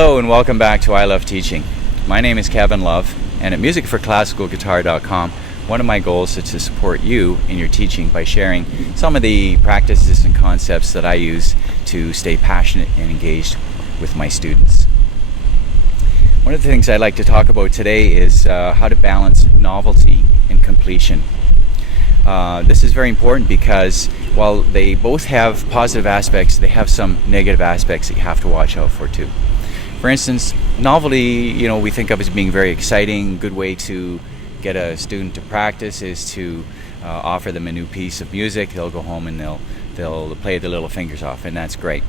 Hello and welcome back to I Love Teaching. My name is Kevin Love, and at musicforclassicalguitar.com, one of my goals is to support you in your teaching by sharing some of the practices and concepts that I use to stay passionate and engaged with my students. One of the things I'd like to talk about today is how to balance novelty and completion. This is very important because while they both have positive aspects, they have some negative aspects that you have to watch out for too. For instance, novelty, we think of as being very exciting. Good way to get a student to practice is to offer them a new piece of music. They'll go home and they'll play their little fingers off, and that's great.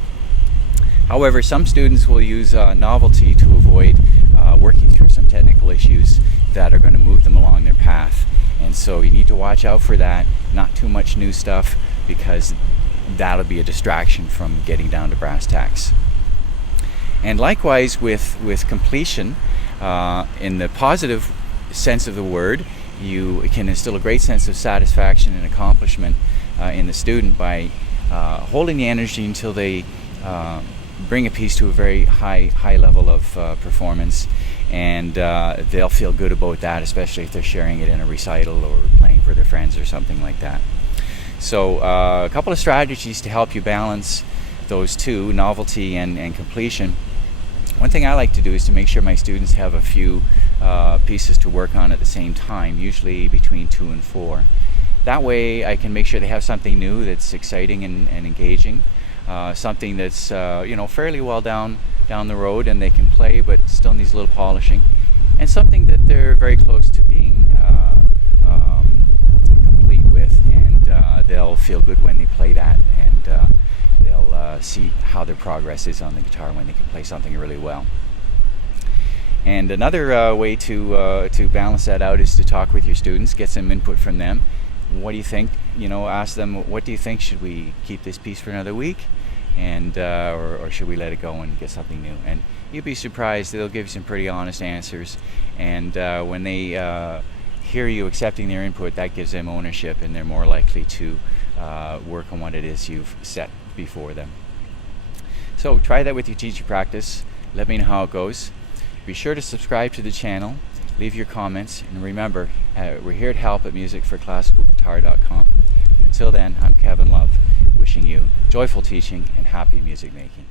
However, some students will use novelty to avoid working through some technical issues that are going to move them along their path. And so you need to watch out for that. Not too much new stuff, because that'll be a distraction from getting down to brass tacks. And likewise with completion, in the positive sense of the word, you can instill a great sense of satisfaction and accomplishment in the student by holding the energy until they bring a piece to a very high level of performance, and they'll feel good about that, especially if they're sharing it in a recital or playing for their friends or something like that. So a couple of strategies to help you balance those two, novelty and completion. One thing I like to do is to make sure my students have a few pieces to work on at the same time, usually between 2 and 4. That way I can make sure they have something new that's exciting and engaging, something that's fairly well down the road and they can play but still needs a little polishing, and something that they're very close to being complete with, and they'll feel good when they play that, and they'll see how their progress is on the guitar when they can play something really well. And another way to balance that out is to talk with your students, get some input from them. What do you think? Ask them, what do you think? Should we keep this piece for another week? And or should we let it go and get something new? And you'd be surprised, they'll give you some pretty honest answers. And when they hear you accepting their input, that gives them ownership, and they're more likely to work on what it is you've set before them. So try that with your teaching practice. Let me know how it goes. Be sure to subscribe to the channel, leave your comments, and remember, we're here to help at musicforclassicalguitar.com. And until then, I'm Kevin Love, wishing you joyful teaching and happy music making.